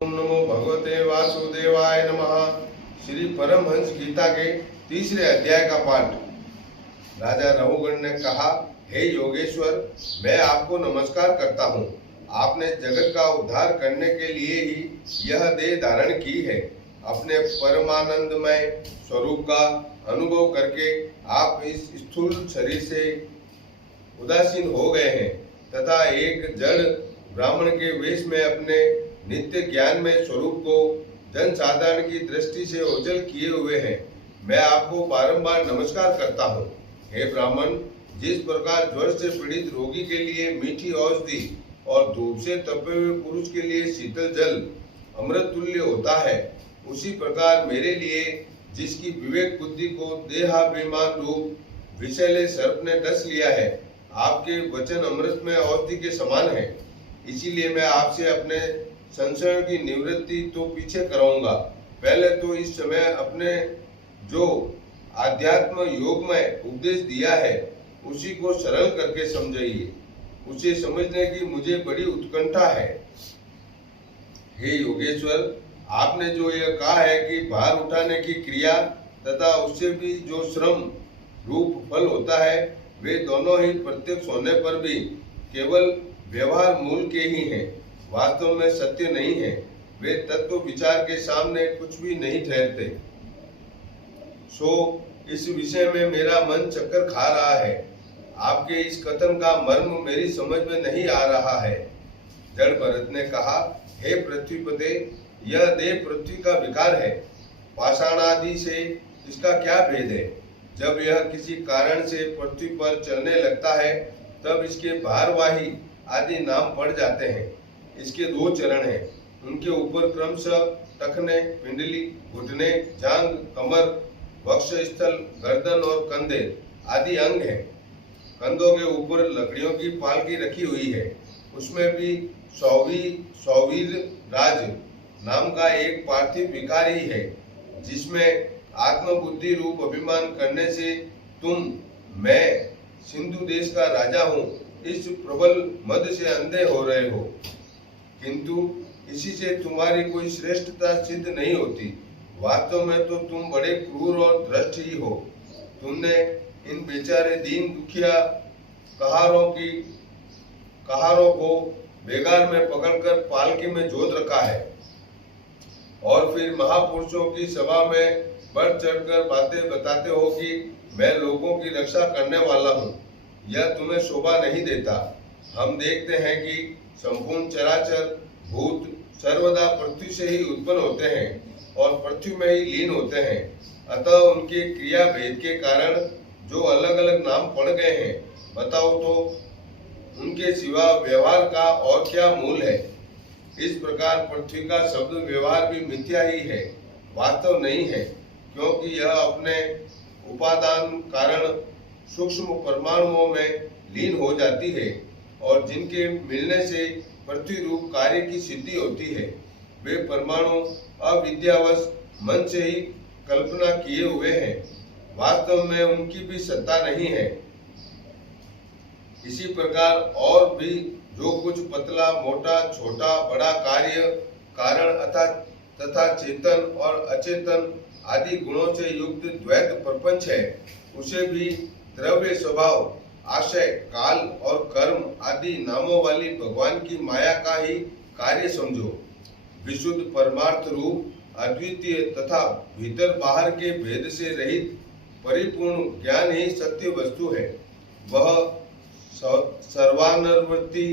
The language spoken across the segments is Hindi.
ओम नमो भगवते वासुदेवाय नमः। श्री परमहंस गीता के तीसरे अध्याय का पाठ। राजा रहुगण ने कहा, हे योगेश्वर, मैं आपको नमस्कार करता हूँ। आपने जगत का उद्धार करने के लिए ही यह देह धारण की है। अपने परमानंदमय स्वरूप का अनुभव करके आप इस स्थूल शरीर से उदासीन हो गए हैं तथा एक जड़ ब्राह्मण के वेश में अपने नित्य ज्ञान में स्वरूप को जन साधारण की दृष्टि से ओझल किए हुए हैं। मैं आपको बारंबार नमस्कार करता हूँ। हे ब्राह्मण, जिस प्रकार ज्वर से पीड़ित रोगी के लिए मीठी औषधि और धूप से तपे हुए पुरुष के लिए शीतल जल अमृत तुल्य होता है, उसी प्रकार मेरे लिए जिसकी विवेक बुद्धि को देहाभिमान रूप विषैले सर्प ने डस लिया है, आपके वचन अमृत में औषधि के समान है। इसीलिए मैं आपसे अपने संशयों की निवृत्ति तो पीछे कराऊंगा। पहले तो इस समय अपने जो आध्यात्म योग में उपदेश दिया है उसी को सरल करके समझाइए। उसे समझने की मुझे बड़ी उत्कंठा है। हे योगेश्वर, आपने जो यह कहा है कि भार उठाने की क्रिया तथा उससे भी जो श्रम रूप फल होता है, वे दोनों ही प्रत्यक्ष होने पर भी केवल व्यवहार मूल के ही हैं, वास्तव में सत्य नहीं है। वे तत्व विचार के सामने कुछ भी नहीं ठहरते। सो इस विषय में मेरा मन चक्कर खा रहा है। आपके इस कथन का मर्म मेरी समझ में नहीं आ रहा है। जड़ भरत ने कहा, हे पृथ्वीपते, यह देह पृथ्वी का विकार है। पाषाण आदि से इसका क्या भेद है? जब यह किसी कारण से पृथ्वी पर चलने लगता है तब इसके भारवाही आदि नाम पड़ जाते हैं। इसके दो चरण हैं। उनके ऊपर क्रमशः टखने, पिंडली, घुटने, जांघ, कमर, वक्षस्थल, गर्दन और कंधे आदि अंग हैं। कंधों के ऊपर लकड़ियों की पालकी रखी हुई है। उसमें भी सौवीर राज नाम का एक पार्थिव विकार ही है, जिसमें आत्मबुद्धि रूप अभिमान करने से तुम, मैं सिंधु देश का राजा हूँ, इस प्रबल मद से अंधे हो रहे हो। किंतु इसी से तुम्हारी कोई श्रेष्ठता सिद्ध नहीं होती। वास्तव में तो तुम बड़े क्रूर और भ्रष्ट ही हो। तुमने इन बेचारे दीन दुखिया कहारों को बेगार में पकड़कर पालकी में जोत रखा है और फिर महापुरुषों की सभा में बढ़ चढ़कर बातें बताते हो कि मैं लोगों की रक्षा करने वाला हूँ। यह तुम्हें शोभा नहीं देता। हम देखते हैं कि संपूर्ण चराचर भूत सर्वदा पृथ्वी से ही उत्पन्न होते हैं और पृथ्वी में ही लीन होते हैं। अतः उनके क्रिया भेद के कारण जो अलग अलग नाम पड़ गए हैं, बताओ तो उनके सिवा व्यवहार का और क्या मूल है? इस प्रकार पृथ्वी का शब्द व्यवहार भी मिथ्या ही है, वास्तव नहीं है, क्योंकि यह अपने उपादान कारण सूक्ष्म परमाणुओं में लीन हो जाती है और जिनके मिलने से पृथ्वी रूप कार्य की सिद्धि होती है, वे परमाणु अविद्यावश मन से ही कल्पना किए हुए हैं। वास्तव में उनकी भी सत्ता नहीं है। इसी प्रकार और भी जो कुछ पतला, मोटा, छोटा, बड़ा कार्य कारण तथा चेतन और अचेतन आदि गुणों से युक्त द्वैत प्रपंच है, उसे भी द्रव्य स्वभाव, आशय, काल और कर्म आदि नामों वाली भगवान की माया का ही कार्य समझो। विशुद्ध परमार्थ रूप अद्वितीय तथा भीतर बाहर के भेद से रहित परिपूर्ण ज्ञान ही सत्य वस्तु है। वह सर्वानर्वर्ती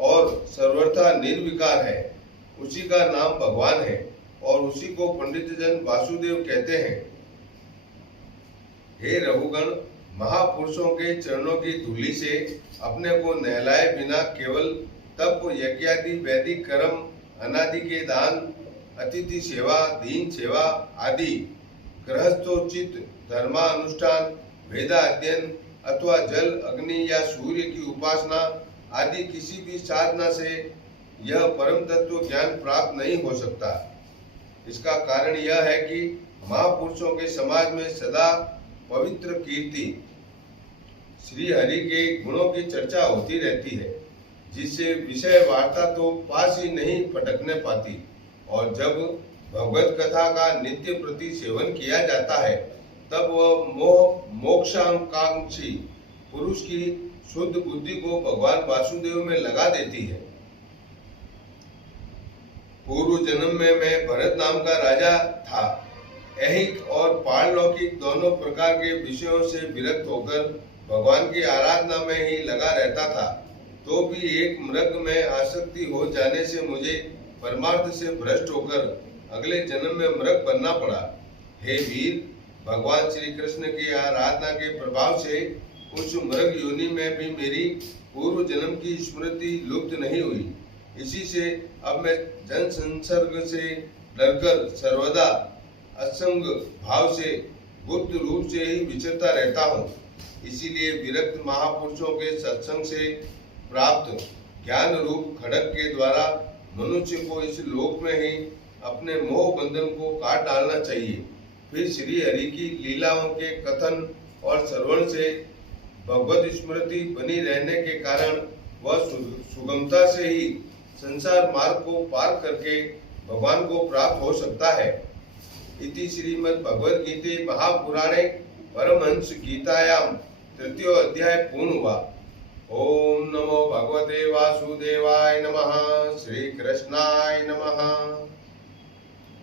और सर्वथा निर्विकार है। उसी का नाम भगवान है और उसी को पंडित जन वासुदेव कहते हैं। हे रघुगण, महापुरुषों के चरणों की धूलि से अपने को नहलाए बिना केवल तप, यज्ञादि वैदिक कर्म, अनादि के दान, अतिथि सेवा, दीन सेवा आदि, गृहस्थोचित धर्मानुष्ठान, वेदा अध्ययन अथवा जल, अग्नि या सूर्य की उपासना आदि किसी भी साधना से यह परम तत्व ज्ञान प्राप्त नहीं हो सकता। इसका कारण यह है कि महापुरुषों के समाज में सदा पवित्र कीर्ति, श्री हरि के गुणों की चर्चा होती रहती है, जिससे विषय वार्ता तो पास ही नहीं फटकने पाती। और जब भगवत कथा का नित्य प्रति सेवन किया जाता है तब वह मोक्षाकांक्षी पुरुष की शुद्ध बुद्धि को भगवान वासुदेव में लगा देती है। पूर्व जन्म में मैं भरत नाम का राजा था। ऐहिक और पारलौकिक दोनों प्रकार के विषयों से विरक्त होकर भगवान की आराधना में ही लगा रहता था, तो भी एक मृग में आसक्ति हो जाने से मुझे परमार्थ से भ्रष्ट होकर अगले जन्म में मृग बनना पड़ा। हे वीर, भगवान श्री कृष्ण की आराधना के प्रभाव से उस मृग योनि में भी मेरी पूर्व जन्म की स्मृति लुप्त नहीं हुई। इसी से अब मैं जन संसर्ग से डरकर सर्वदा असंग भाव से गुप्त रूप से ही विचरता रहता हूँ। इसीलिए विरक्त महापुरुषों के सत्संग से प्राप्त ज्ञान रूप खड्ग के द्वारा मनुष्य को इस लोक में ही अपने मोह बंधन को काट डालना चाहिए। फिर श्री हरि की लीलाओं के कथन और श्रवण से भगवत स्मृति बनी रहने के कारण वह सुगमता से ही संसार मार्ग को पार करके भगवान को प्राप्त हो सकता है। इति श्रीमद् भगवद गीते महापुराणे परमहंस गीतायां तृतीय अध्याय पूर्ण हुआ। ओम नमो भगवते वासुदेवाय नमः। श्री कृष्णाय नमः।